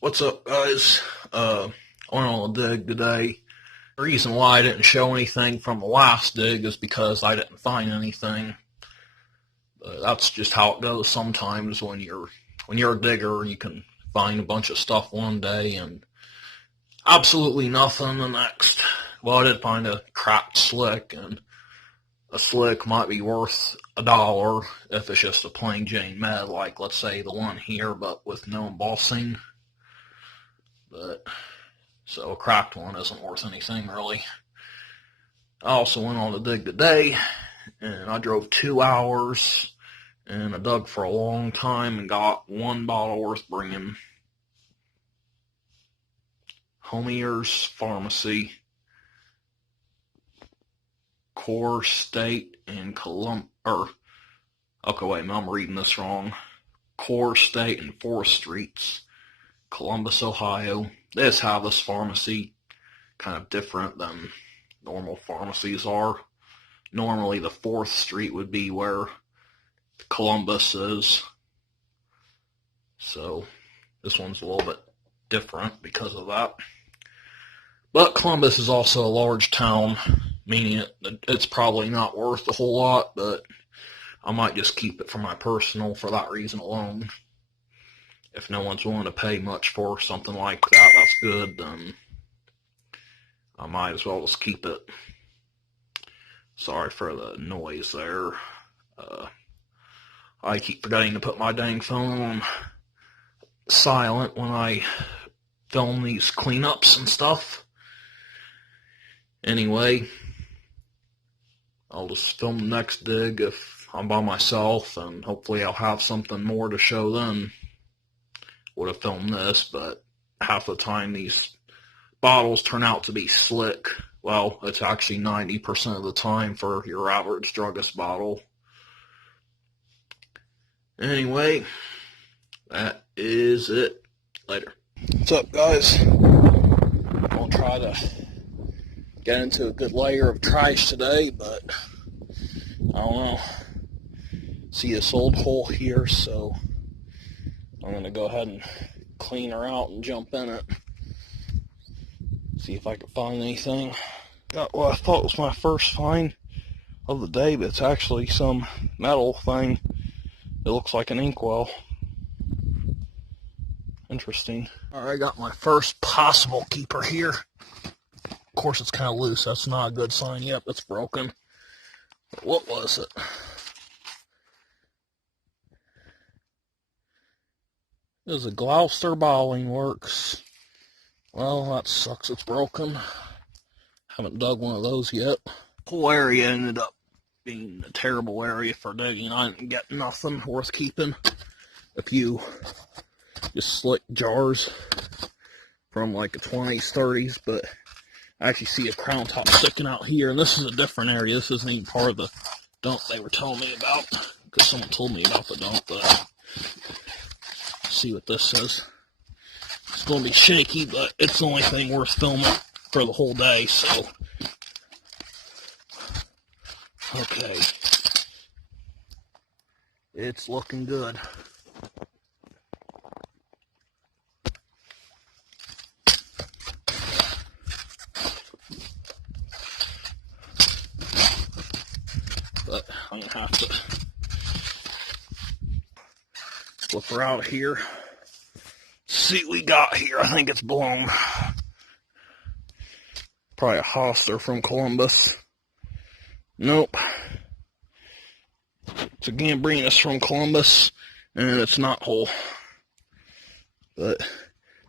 What's up, guys? I went on a dig today. The reason why I didn't show anything from the last dig is because I didn't find anything. That's just how it goes sometimes when you're a digger. You can find a bunch of stuff one day and absolutely nothing the next. Well, I did find a cracked slick, and a slick might be worth $1 if it's just a plain Jane med, like let's say the one here, but with no embossing. But so a cracked one isn't worth anything really. I also went on a dig today, and I drove 2 hours, and I dug for a long time and got one bottle worth bringing. Homier's Pharmacy, Core State in okay, wait, I'm reading this wrong. Core State and 4th Streets, Columbus, Ohio. They just have this pharmacy kind of different than normal pharmacies are. Normally the 4th Street would be where Columbus is. So this one's a little bit different because of that. But Columbus is also a large town, meaning it's probably not worth a whole lot, but I might just keep it for my personal for that reason alone. If no one's willing to pay much for something like that, that's good, then I might as well just keep it. Sorry for the noise there. I keep forgetting to put my dang phone on silent when I film these cleanups and stuff. Anyway, I'll just film the next dig if I'm by myself, and hopefully I'll have something more to show then. Would have filmed this, but half the time these bottles turn out to be slick. Well, it's actually 90% of the time for your average druggist bottle. Anyway, that is it. Later. What's up, guys? I'll try to get into a good layer of trash today, but I don't know. See this old hole here, so I'm going to go ahead and clean her out and jump in it. See if I can find anything. Got what I thought was my first find of the day, but it's actually some metal thing. It looks like an inkwell. Interesting. Alright, I got my first possible keeper here. Of course, it's kind of loose. That's not a good sign. Yep, it's broken. But what was it? It was a Gloucester Bottling Works. Well, that sucks. It's broken. Haven't dug one of those yet. The whole area ended up being a terrible area for digging. I didn't get nothing worth keeping. A few just slick jars from like the 20s, 30s, but I actually see a crown top sticking out here, and this is a different area. This isn't even part of the dump they were telling me about, because someone told me about the dump, but see what this says. It's going to be shaky, but it's the only thing worth filming for the whole day, so. Okay. It's looking good. But I'm going to have to flip her out here. See what we got here. I think it's blown. Probably a Hoster from Columbus. Nope. It's a Gambrinus from Columbus, and it's not whole. But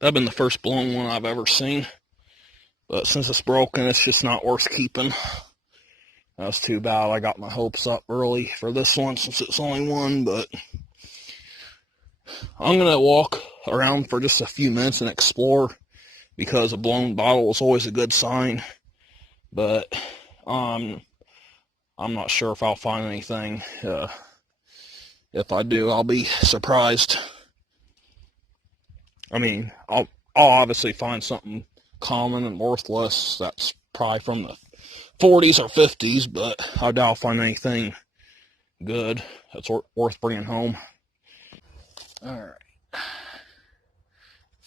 that's been the first blown one I've ever seen. But since it's broken, it's just not worth keeping. That's too bad. I got my hopes up early for this one since it's only one, but I'm going to walk around for just a few minutes and explore, because a blown bottle is always a good sign. But I'm not sure if I'll find anything. If I do, I'll be surprised. I mean, I'll obviously find something common and worthless that's probably from the 40s or 50s, but I doubt I'll find anything good that's worth bringing home. Alright.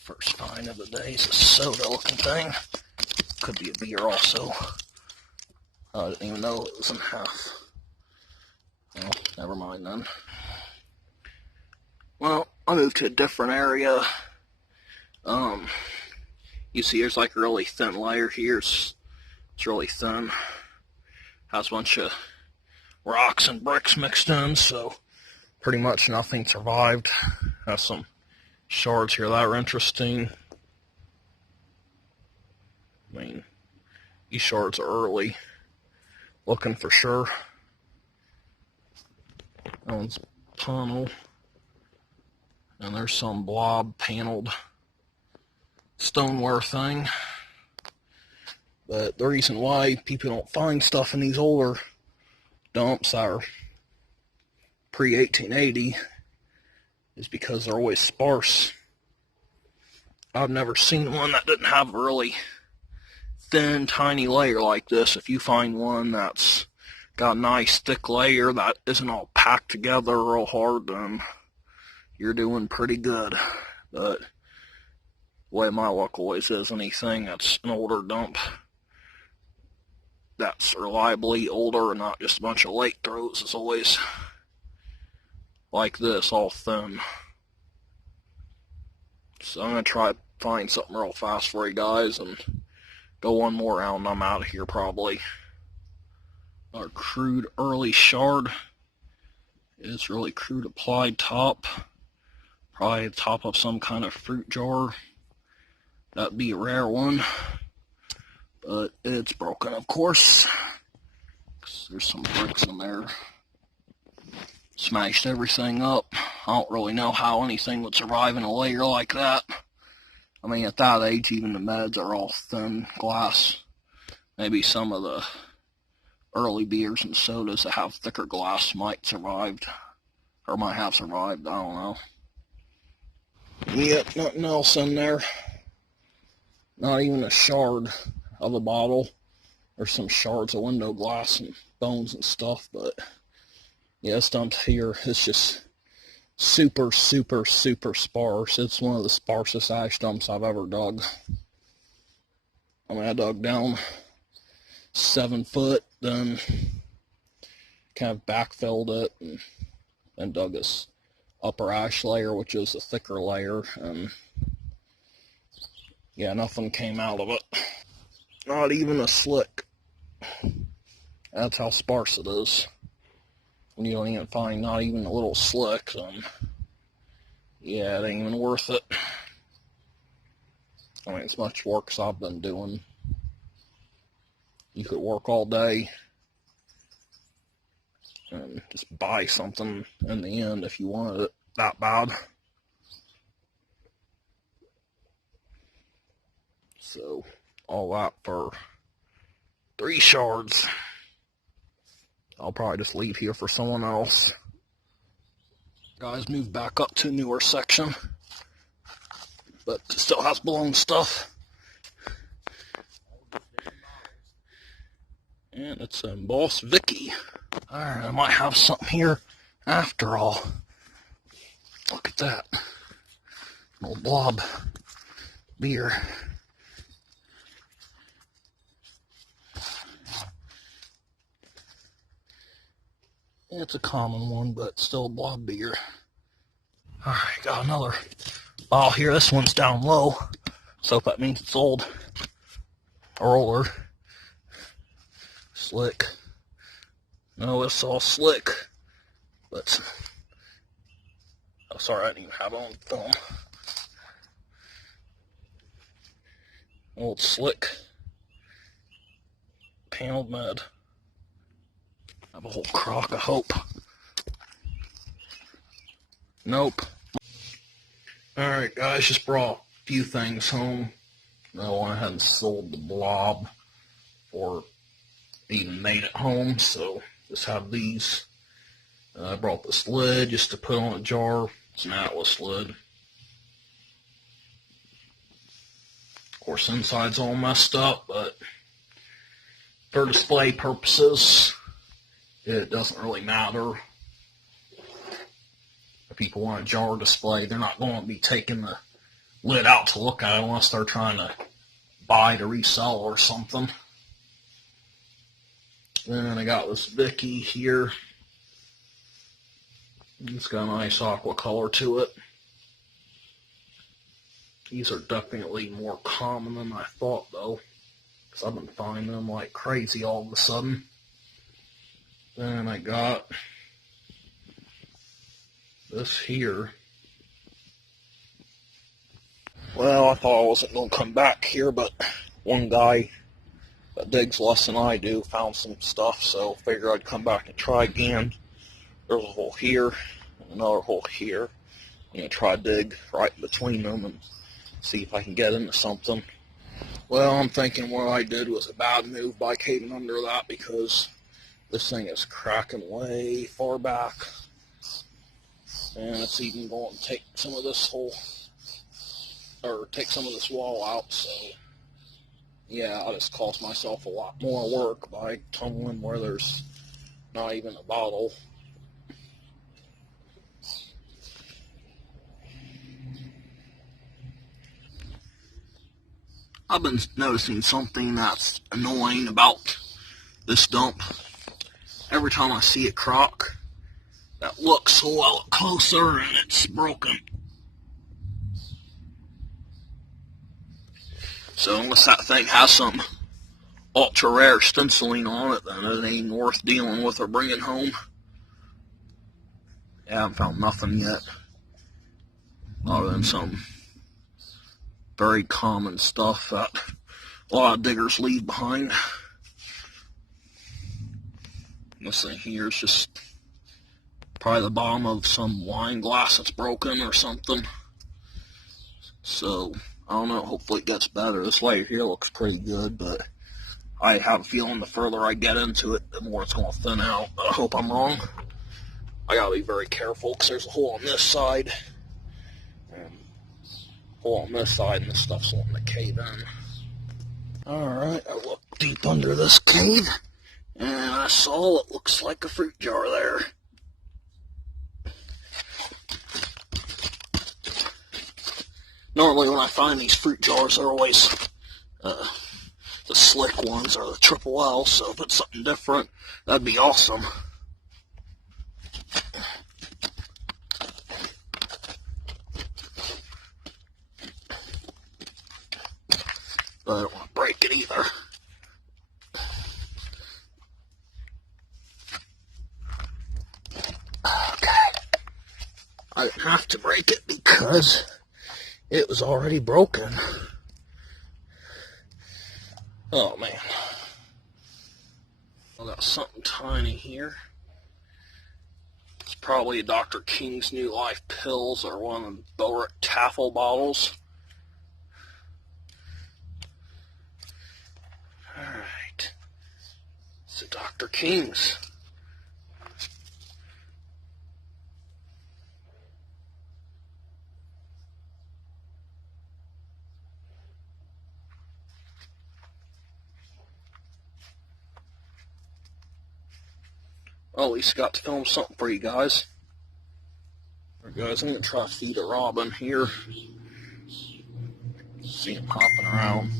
First find of the day is a soda-looking thing. Could be a beer also. I didn't even know it was in half. Well, never mind then. Well, I moved to a different area. You see there's like a really thin layer here. It's really thin. Has a bunch of rocks and bricks mixed in, so pretty much nothing survived. Has some shards here that are interesting. I mean, these shards are early. Looking for sure. That one's tunnel. And there's some blob paneled stoneware thing. But the reason why people don't find stuff in these older dumps that are pre-1880 is because they're always sparse. I've never seen one that didn't have a really thin, tiny layer like this. If you find one that's got a nice thick layer that isn't all packed together real hard, then you're doing pretty good. But the way my luck always is, anything that's an older dump that's reliably older and not just a bunch of late throws is always like this, all thin. So I'm going to try to find something real fast for you guys and go one more round and I'm out of here probably. Our crude early shard is really crude applied top. Probably the top of some kind of fruit jar. That'd be a rare one. But it's broken, of course. There's some bricks in there. Smashed everything up. I don't really know how anything would survive in a layer like that. I mean, at that age, even the meds are all thin glass. Maybe some of the early beers and sodas that have thicker glass might survived. Or might have survived, I don't know. Yep, nothing else in there. Not even a shard of a bottle. There's some shards of window glass and bones and stuff, but yeah, this dump here is just super, super, super sparse. It's one of the sparsest ash dumps I've ever dug. I mean, I dug down 7 foot, then kind of backfilled it, and then dug this upper ash layer, which is a thicker layer, and yeah, nothing came out of it. Not even a slick. That's how sparse it is. When you don't even find not even a little slick, yeah, it ain't even worth it. I mean, as much work as I've been doing. You could work all day and just buy something in the end if you wanted it that bad. So, all that for 3 shards. I'll probably just leave here for someone else. Guys, move back up to a newer section, but still has blown stuff. And it's Boss Vicky. Alright, I might have something here after all. Look at that. An old blob beer. It's a common one, but still a blob beer. Alright, got another bottle here. This one's down low, so that means it's old. Or older. Slick. No, it's all slick. But, oh, sorry, I didn't even have it on film. Old slick. Paneled med. I have a whole crock of hope. Nope. Alright guys, just brought a few things home. I went ahead and sold the blob or even made it home, so just have these. I brought this lid just to put on a jar. It's an Atlas lid. Of course, inside's all messed up, but for display purposes, it doesn't really matter. If people want a jar display, they're not going to be taking the lit out to look at it unless they're trying to buy to resell or something. Then I got this Vicky here. It's got a nice aqua color to it. These are definitely more common than I thought, though, because I've been finding them like crazy all of a sudden. Then I got this here. Well, I thought I wasn't going to come back here, but one guy that digs less than I do found some stuff, so figured I'd come back and try again. There's a hole here, and another hole here. I'm going to try to dig right between them and see if I can get into something. Well, I'm thinking what I did was a bad move by caving under that, because this thing is cracking way far back. And it's even going to take some of this hole, or take some of this wall out, so yeah, I just cost myself a lot more work by tumbling where there's not even a bottle. I've been noticing something that's annoying about this dump. Every time I see it crock, that looks a lot closer and it's broken. So unless that thing has some ultra rare stenciling on it, then it ain't worth dealing with or bringing home. Yeah, I haven't found nothing yet, other than some very common stuff that a lot of diggers leave behind. This thing here is just probably the bottom of some wine glass that's broken or something. So, I don't know, hopefully it gets better. This layer here looks pretty good, but I have a feeling the further I get into it, the more it's going to thin out. I hope I'm wrong. I gotta be very careful, because there's a hole on this side, and a hole on this side, and this stuff's wanting to cave in. Alright, I looked deep under this cave, and I saw what looks like a fruit jar there. Normally when I find these fruit jars, they're always the slick ones or the triple L, so if it's something different, that'd be awesome. But I don't want to break it either. Okay. I didn't have to break it because it was already broken. Oh man. I got something tiny here. It's probably Dr. King's New Life pills or one of the Boric Taffel bottles. Alright. It's a Dr. King's. Well, at least got to film something for you guys. Alright guys, I'm going to try to feed a robin here. See him hopping around.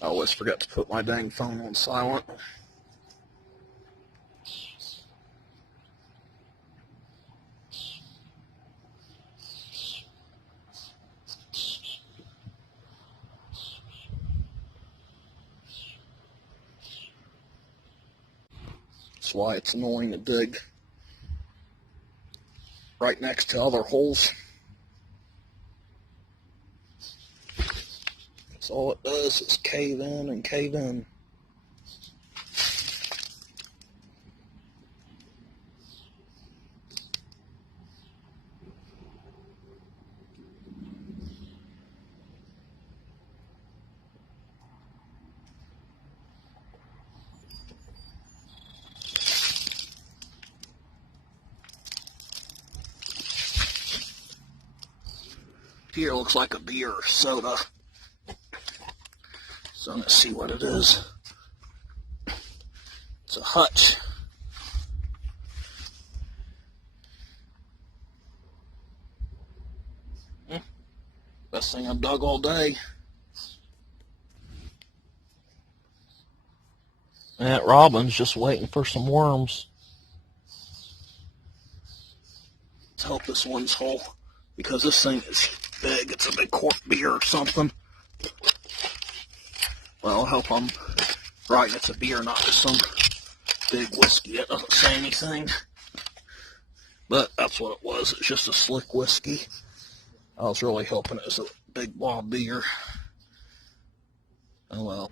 I always forget to put my dang phone on silent. That's why it's annoying to dig right next to other holes. So all it does is cave in and cave in. here looks like a beer or soda. So let's see what it is. It's a Hutch. Best thing I've dug all day. That robin's just waiting for some worms. Let's hope this one's whole, because this thing is big. It's a big quart beer or something. Well, I hope I'm right. It's a beer, not just some big whiskey. It doesn't say anything. But that's what it was. It's just a slick whiskey. I was really hoping it was a big wild beer. Oh well.